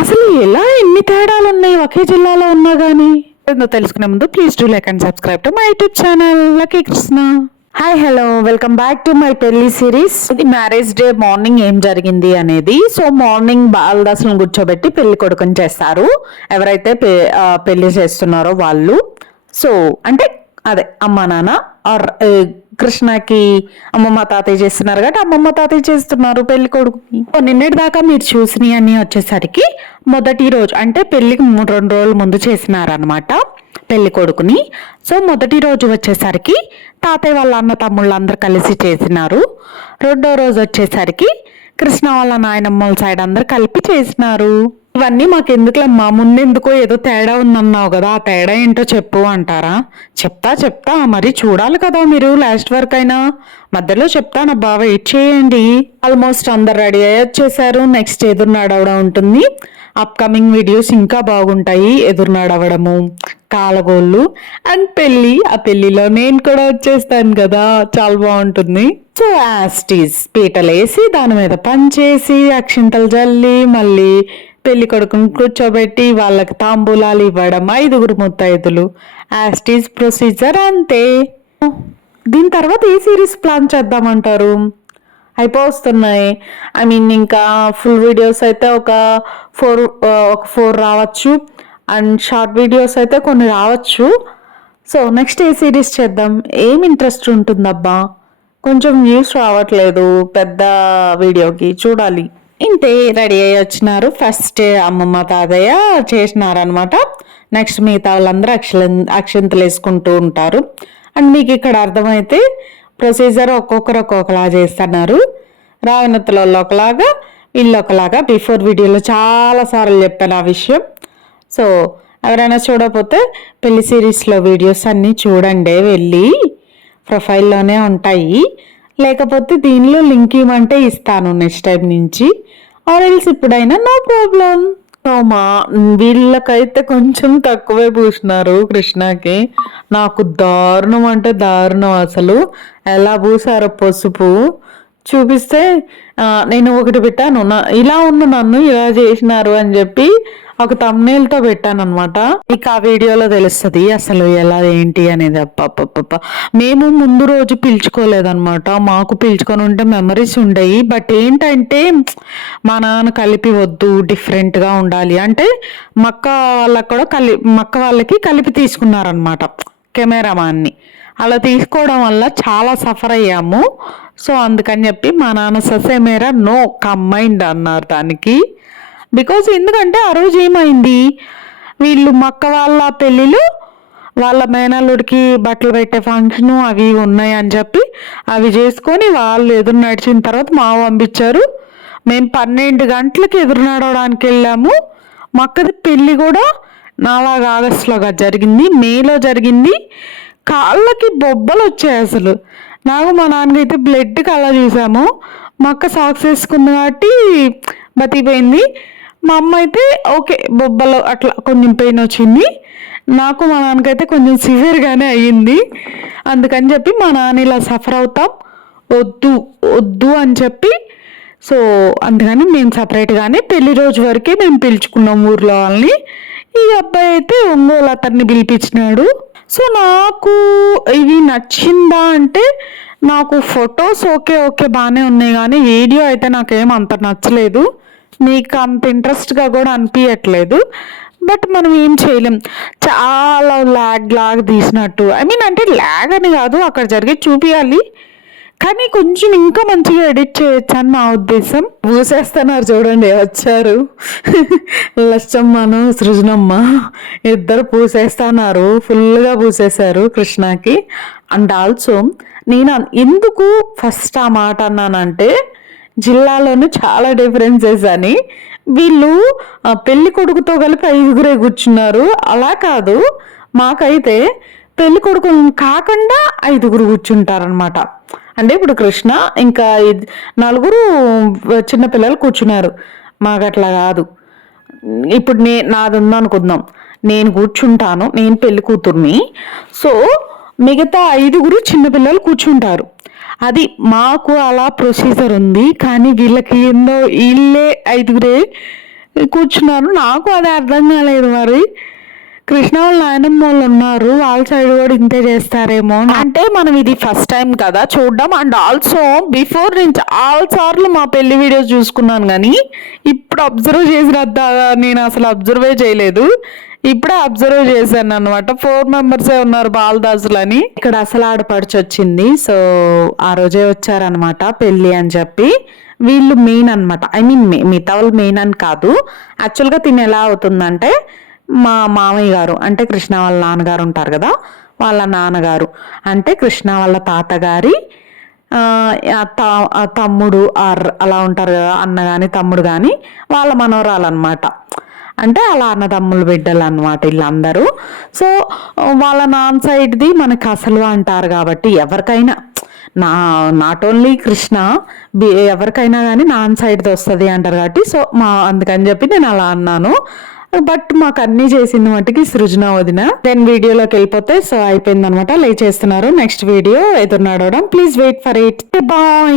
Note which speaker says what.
Speaker 1: అసలు ఎలా ఎన్ని తేడాలు ఉన్నాయి ఒకే జిల్లాలో ఉన్నా గానీ? ఏందో తెలుసుకునే ముందు please do like and subscribe to my YouTube channel Lucky Krishna hi hello welcome back to my పెళ్ళి సిరీస్ ఇది మ్యారేజ్ డే మార్నింగ్ ఏం జరిగింది అనేది. సో మార్నింగ్ బాలదాసులను కూర్చోబెట్టి పెళ్ళి కొడుకుని చేస్తారు. ఎవరైతే పెళ్ళి చేస్తున్నారో వాళ్ళు. సో అంటే అదే అమ్మ నాన్న కృష్ణకి అమ్మమ్మ తాతయ్య చేస్తున్నారు కాబట్టి అమ్మమ్మ తాతయ్య చేస్తున్నారు పెళ్ళి కొడుకుకి నిన్నటి దాకా మీరు చూసినవి అన్నీ వచ్చేసరికి మొదటి రోజు అంటే పెళ్ళికి మూడు రెండు రోజుల ముందు చేసినారనమాట పెళ్ళి కొడుకుని. సో మొదటి రోజు వచ్చేసరికి తాతయ్య వాళ్ళ అన్న తమ్ముళ్ళు అందరు కలిసి చేసినారు. రెండో రోజు వచ్చేసరికి కృష్ణ వాళ్ళ నాయనమ్మల సైడ్ అందరు కలిపి చేసినారు. ఇవన్నీ మాకు ఎందుకులమ్మా ముందెందుకో ఏదో తేడా ఉందన్నావు కదా ఆ తేడా ఏంటో చెప్పు అంటారా? చెప్తా చెప్తా మరి చూడాలి కదా మీరు లాస్ట్ వరకు అయినా. మధ్యలో చెప్తానబ్బా వెయిట్ చేయండి. ఆల్మోస్ట్ అందరు రెడీ అయ్యి వచ్చేసారు. నెక్స్ట్ ఎదురునాడవడం ఉంటుంది. అప్కమింగ్ వీడియోస్ ఇంకా బాగుంటాయి ఎదురునాడవడము. కాలగోళ్ళు అండ్ పెళ్ళి. ఆ పెళ్ళిలో నేను కూడా వచ్చేస్తాను కదా. చాలా బాగుంటుంది. సో యాస్టీస్ పీటలేసి దాని మీద పంచేసి అక్షింతలు జల్లి మళ్ళీ పెళ్ళి కొడుకును కూర్చోబెట్టి వాళ్ళకి తాంబూలాలు ఇవ్వడం ఐదుగురు ముత్తైదులు. యాస్టీస్ ప్రొసీజర్ అంతే. దీని తర్వాత ఏ సిరీస్ ప్లాన్ చేద్దామంటారు? అయిపోతున్నాయి ఐ మీన్ ఇంకా ఫుల్ వీడియోస్ అయితే ఒక ఫోర్ ఒక ఫోర్ రావచ్చు. అండ్ షార్ట్ వీడియోస్ అయితే కొన్ని రావచ్చు. సో నెక్స్ట్ ఏ సిరీస్ చేద్దాం? ఏం ఇంట్రెస్ట్ ఉంటుందబ్బా? కొంచెం వ్యూస్ రావట్లేదు పెద్ద వీడియోకి చూడాలి. ఇంతే రెడీ అయ్యి వచ్చినారు. ఫస్ట్ అమ్మమ్మ తాతయ్య చేసినారనమాట నెక్స్ట్ మిగతా వాళ్ళందరూ అక్షల అక్షంతలు వేసుకుంటూ ఉంటారు. అండ్ మీకు ఇక్కడ అర్థమైతే ప్రొసీజర్ ఒక్కొక్కరు ఒక్కొక్కలా చేస్తున్నారు. రావినత్తుల ఒకలాగా వీళ్ళు ఒకలాగా. బిఫోర్ వీడియోలో చాలా సార్లు చెప్పాను ఆ విషయం. సో ఎవరైనా చూడకపోతే పెళ్ళి సిరీస్లో వీడియోస్ అన్నీ చూడండి. వెళ్ళి ప్రొఫైల్లోనే ఉంటాయి. లేకపోతే దీనిలో లింక్ ఇవ్వమంటే ఇస్తాను నెక్స్ట్ టైం నుంచి. ఆర్ ఎల్స్ ఇప్పుడైనా నో ప్రాబ్లం మా వీళ్ళకైతే కొంచెం తక్కువే పూసినారు కృష్ణకి. నాకు దారుణం అంటే దారుణం అసలు. ఎలా పూసారో పసుపు. చూపిస్తే నేను ఒకటి పెట్టాను. నా ఇలా ఉన్న నన్ను ఇలా చేసినారు అని చెప్పి ఒక తమ్నేల్తో పెట్టాను అనమాట మీకు ఆ వీడియోలో తెలుస్తుంది అసలు ఎలా ఏంటి అనేది. అప్పప్ప మేము ముందు రోజు పిలుచుకోలేదనమాట మాకు పిలుచుకొని ఉంటే మెమరీస్ ఉండేవి బట్ ఏంటంటే మా నాన్న కలిపి వద్దు డిఫరెంట్గా ఉండాలి. అంటే మక్క వాళ్ళకి కూడా కలి మక్క వాళ్ళకి కలిపి తీసుకున్నారనమాట కెమెరామాన్ని. అలా తీసుకోవడం వల్ల చాలా సఫర్ అయ్యాము. సో అందుకని చెప్పి మా నాన్న ససేమేరా నో కంబైండ్ అన్నారు దానికి. బికాజ్ ఎందుకంటే ఆ రోజు ఏమైంది? వీళ్ళు మక్క వాళ్ళ పెళ్ళిళ్ళు వాళ్ళ మేనల్లుడికి బట్టలు పెట్టే ఫంక్షను అవి ఉన్నాయి అని చెప్పి అవి చేసుకొని వాళ్ళు ఎదురు నడిచిన తర్వాత మా పంపించారు. మేము పన్నెండు గంటలకి ఎదురు నడవడానికి వెళ్ళాము. మక్కది పెళ్ళి కూడా నాలాగా ఆగస్టులోగా జరిగింది మేలో జరిగింది. కాళ్ళకి బొబ్బలు వచ్చాయి అసలు. నాకు మా నాన్నకైతే బ్లడ్కి అలా చూసాము. మా అక్క సాక్స్ వేసుకుంది కాబట్టి బతికిపోయింది. మా అమ్మ అయితే ఓకే బొబ్బలు అట్లా కొంచెం పెయిన్ వచ్చింది. నాకు మా నాన్నకైతే కొంచెం సివియర్గానే అయ్యింది. అందుకని చెప్పి మా నాన్న ఇలా సఫర్ అవుతాం. వద్దు వద్దు అని చెప్పి. సో అందుకని మేము సపరేట్గానే పెళ్ళి రోజు వరకే మేము పిలుచుకున్నాం ఊర్లో వాళ్ళని. ఈ అబ్బాయి అయితే ఒంగోలు అతన్ని పిలిపించినాడు. సో నాకు ఇవి నచ్చిందా అంటే నాకు ఫొటోస్ ఓకే ఓకే బాగానే ఉన్నాయి కానీ వీడియో అయితే నాకేం అంత నచ్చలేదు. మీకు అంత ఇంట్రెస్ట్గా కూడా అనిపించట్లేదు బట్ మనం ఏం చేయలేం. చాలా లాగ్ లాగ్ తీసినట్టు. ఐ మీన్ అంటే లాగ్ అని కాదు అక్కడ జరిగే చూపించాలి కానీ కొంచెం ఇంకా మంచిగా ఎడిట్ చేయొచ్చు అని నా ఉద్దేశం. పూసేస్తున్నారు చూడండి వచ్చారు. లచ్చమ్మను సృజనమ్మ ఇద్దరు పూసేస్తున్నారు. ఫుల్గా పూసేశారు కృష్ణకి. అండ్ ఆల్సో నేను ఎందుకు ఫస్ట్ ఆ మాట అన్నానంటే జిల్లాలోనూ చాలా డిఫరెన్సెస్ అని. వీళ్ళు పెళ్ళి కొడుకుతో కలిపి ఐదుగురే కూర్చున్నారు. అలా కాదు. మాకైతే పెళ్ళి కొడుకు కాకుండా ఐదుగురు కూర్చుంటారనమాట అంటే ఇప్పుడు కృష్ణ ఇంకా నలుగురు చిన్న పిల్లలు కూర్చున్నారు. మాకు అట్లా కాదు. ఇప్పుడు నే నాది ఉందనుకుందాం నేను కూర్చుంటాను. నేను పెళ్ళి కూతుర్ని. సో మిగతా ఐదుగురు చిన్నపిల్లలు కూర్చుంటారు. అది మాకు అలా ప్రొసీజర్ ఉంది. కానీ వీళ్ళకి ఏందో వీళ్ళే ఐదుగురే కూర్చున్నారు. నాకు అది అర్థం కాలేదు మరి. కృష్ణ వాళ్ళ నాయనమ్మ వాళ్ళు ఉన్నారు. వాళ్ళ సైడ్ కూడా ఇంతే చేస్తారేమో అంటే మనం ఇది ఫస్ట్ టైం కదా చూడడం. అండ్ ఆల్సో బిఫోర్ నేను చాలా సార్లు మా పెళ్ళి వీడియోస్ చూసుకున్నాను కానీ ఇప్పుడు అబ్జర్వ్ చేసిన నేను అసలు అబ్జర్వే చేయలేదు. ఇప్పుడే అబ్జర్వ్ చేశాను అనమాట ఫోర్ మెంబర్సే ఉన్నారు బాలదాసులు అని. ఇక్కడ అసలు ఆడపడిచి వచ్చింది. సో ఆ రోజే వచ్చారనమాట పెళ్ళి అని చెప్పి. వీళ్ళు మెయిన్ అనమాట ఐ మీన్ మిగతా వాళ్ళు మెయిన్ అని కాదు. యాక్చువల్గా తిని ఎలా అవుతుందంటే మా మామయ్య గారు అంటే కృష్ణ వాళ్ళ నాన్నగారు ఉంటారు కదా వాళ్ళ నాన్నగారు. అంటే కృష్ణ వాళ్ళ తాతగారి తమ్ముడు ఆర్ అలా ఉంటారు కదా అన్న కానీ తమ్ముడు కానీ వాళ్ళ మనవరాలు అనమాట అంటే అలా అన్నదమ్ముల బిడ్డలు అనమాట వీళ్ళందరూ. సో వాళ్ళ నాన్న సైడ్ది మనకు అసలు అంటారు కాబట్టి ఎవరికైనా నా నాట్ ఓన్లీ కృష్ణ ఎవరికైనా కానీ నాన్ సైడ్ది వస్తుంది అంటారు కాబట్టి సో మా అందుకని చెప్పి నేను అలా అన్నాను. బట్ మాకు అన్నీ చేసింది మట్టుకి సృజన వదిన. దెన్ వీడియోలోకి వెళ్ళిపోతే సో అయిపోయింది అనమాట లే చేస్తున్నారు నెక్స్ట్ వీడియో ఎదురు నడవడం please wait for it bye